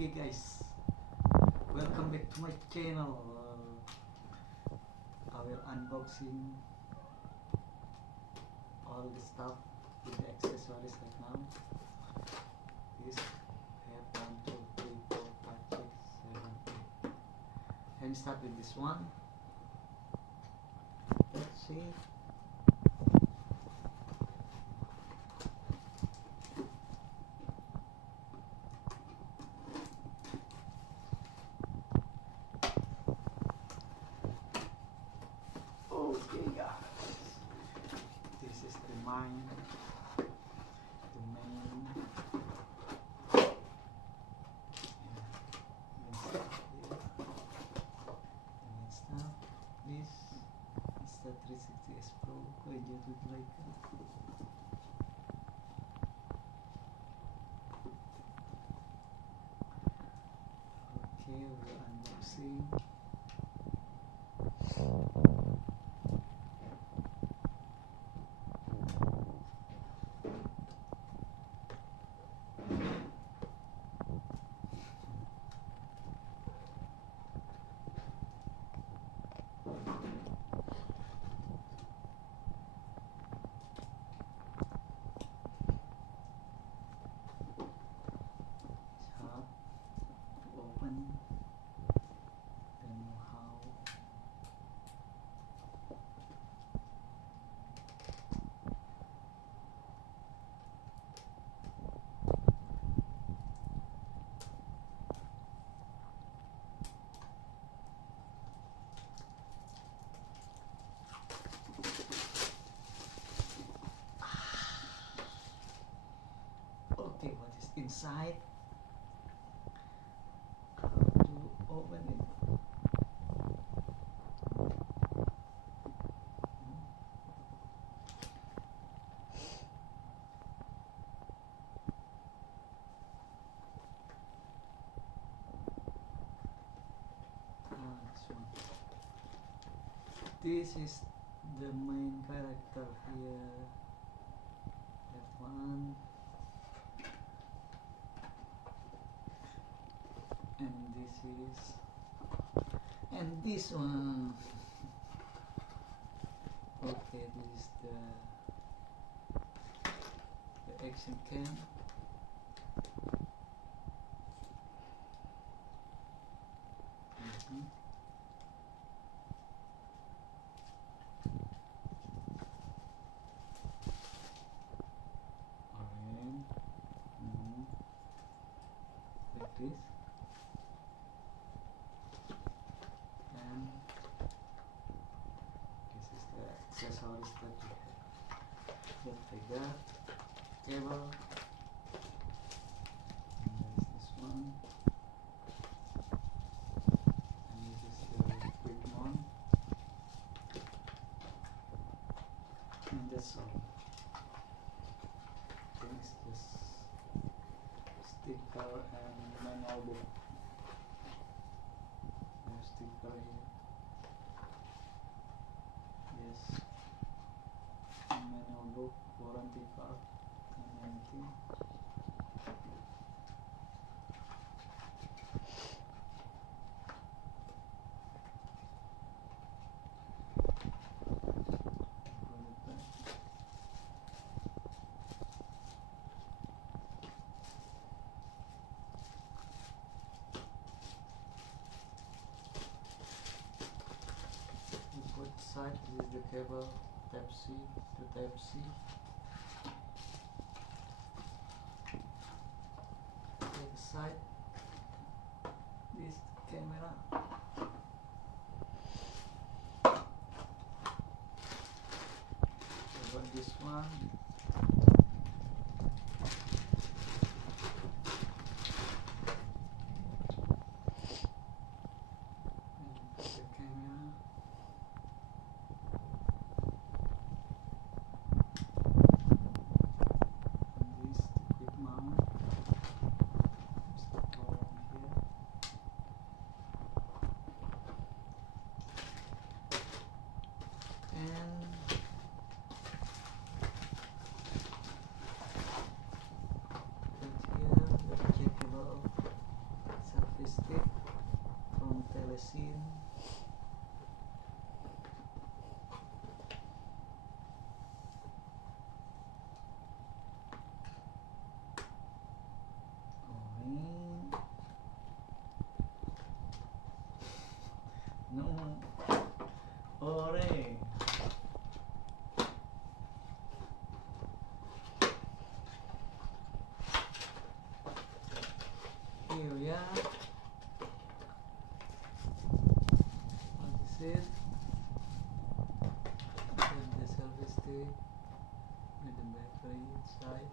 Okay guys, welcome back to my channel. I will unboxing all the stuff with the accessories right now. This have 1, 2, 3, 4, 5, 6, 7, 8. Let me start with this one. Let's see. Okay guys, this is the main stuff. This Insta360 X3 with Leica. Okay, we're unboxing. Open, then how. Okay, what is inside? How to open it? This one. This is the main character here. That one. And this one. Okay, this is the action cam. Alright. Like this. And this is the accessories that we have. Just like that. Cable. And there is this one. And this is the quick one. And that's all. Things just sticker and manual book. There's sticker here. Yes. Manual book, warranty card, and everything. Put it back. Put aside, this is the cable, type C to type C. Take aside this camera. So got this one. here, yeah. What is it? The selfie stick with the battery inside.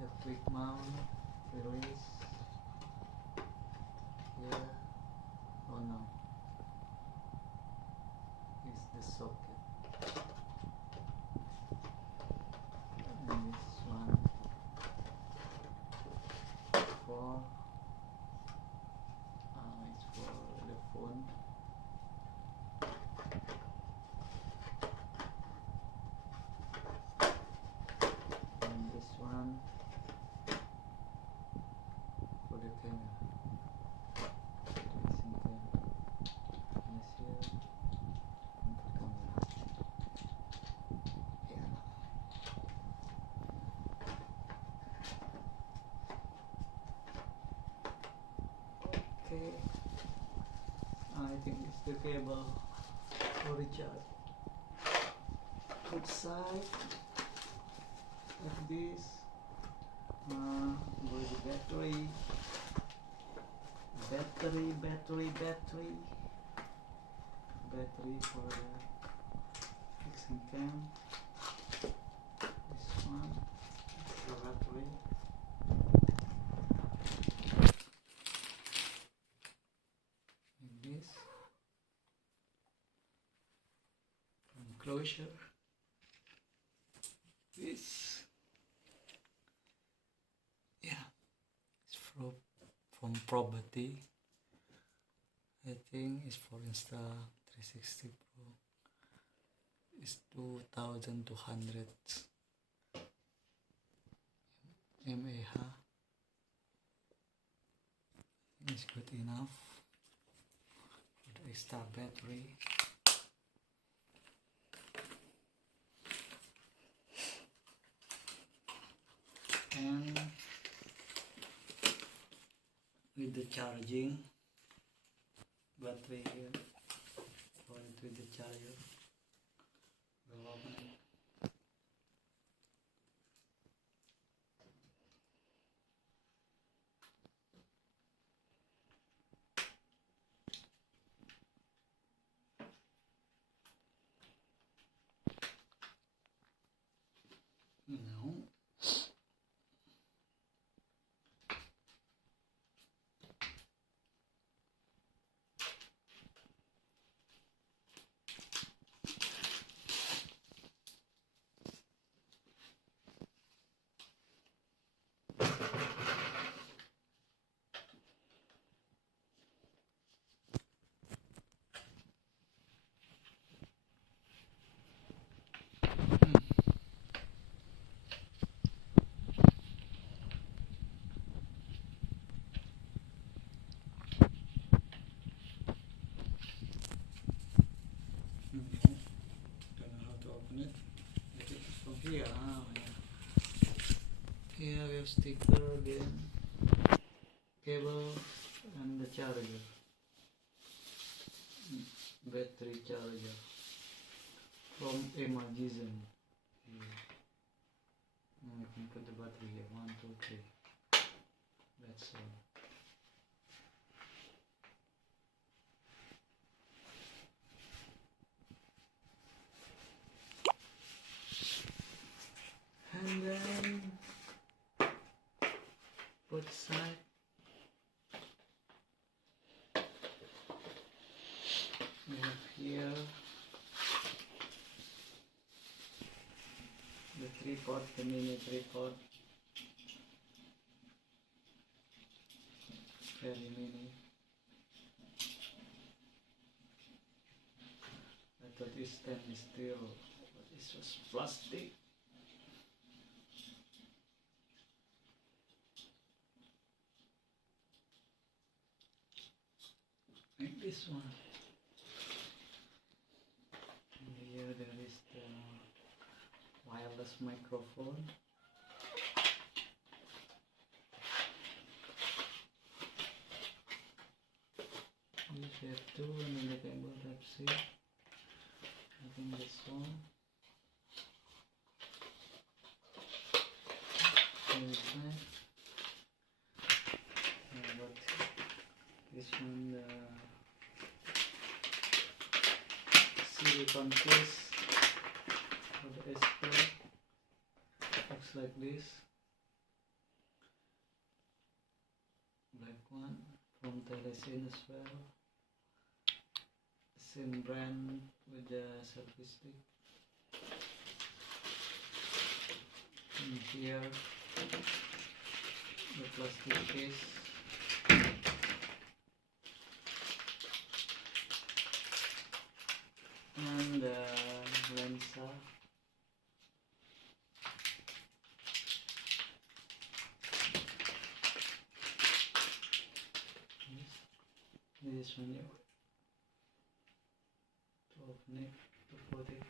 The quick mount, release. Here. Oh no. It's the socket. And this one for it's for the phone. And this one for the camera. Facing camera. Yes, here. And the camera. Yeah. Okay, I think it's the cable for recharge. Outside, like this. With the battery, battery for the fixing cam. This one, the battery. This enclosure, this, yeah, it's from property. I think it's for Insta360 Pro. It's 2200 mAh. It's good enough for the extra battery. And with the charging battery here, point with the charger. We'll open it. Now, don't know how to open it. I think it's from here. Yeah. Here we have sticker again, cable, and the charger. Battery charger from Amazon. Now I can put the battery here. 1, 2, 3. That's all. And then both side. We have here the tripod, the mini tripod, very mini. I thought this stainless steel, but this was plastic. Like this one. And here there is the wireless microphone. Yes, we have two, and then the cable Type-C. I think this one. And this one. this one, silicone case for the S4. Looks like this. Black one from Telesin as well. Same brand with the selfie stick. And here the plastic case. And the Lensa. This one here. To open it, to put it,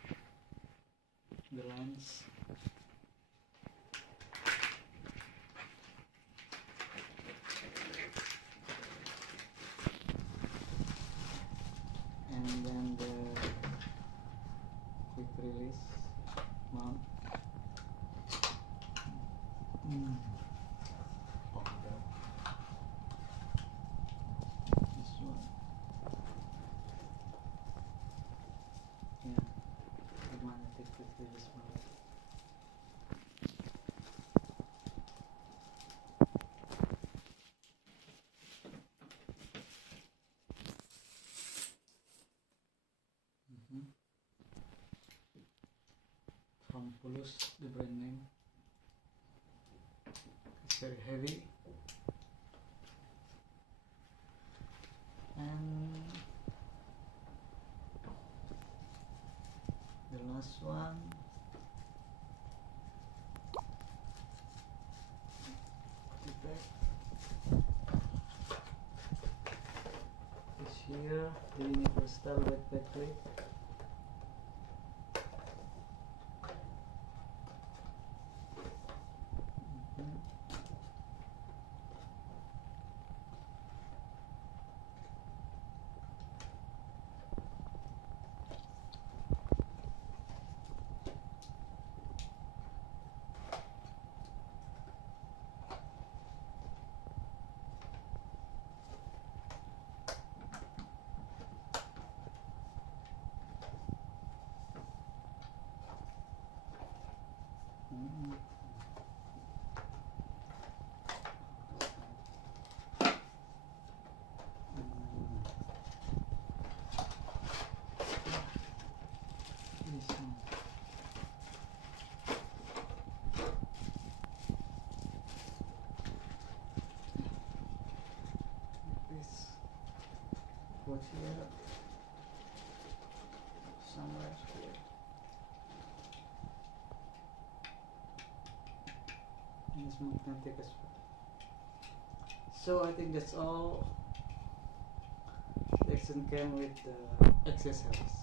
the lens. And then the quick release mount. This one. Yeah, the magnetic quick release mount. From Pulus, the brand name. It's very heavy. And the last one. Put it back. This here, the universal wet battery. Put here, somewhere here. And it's magnetic as well. So I think that's all. The Action came with the accessories.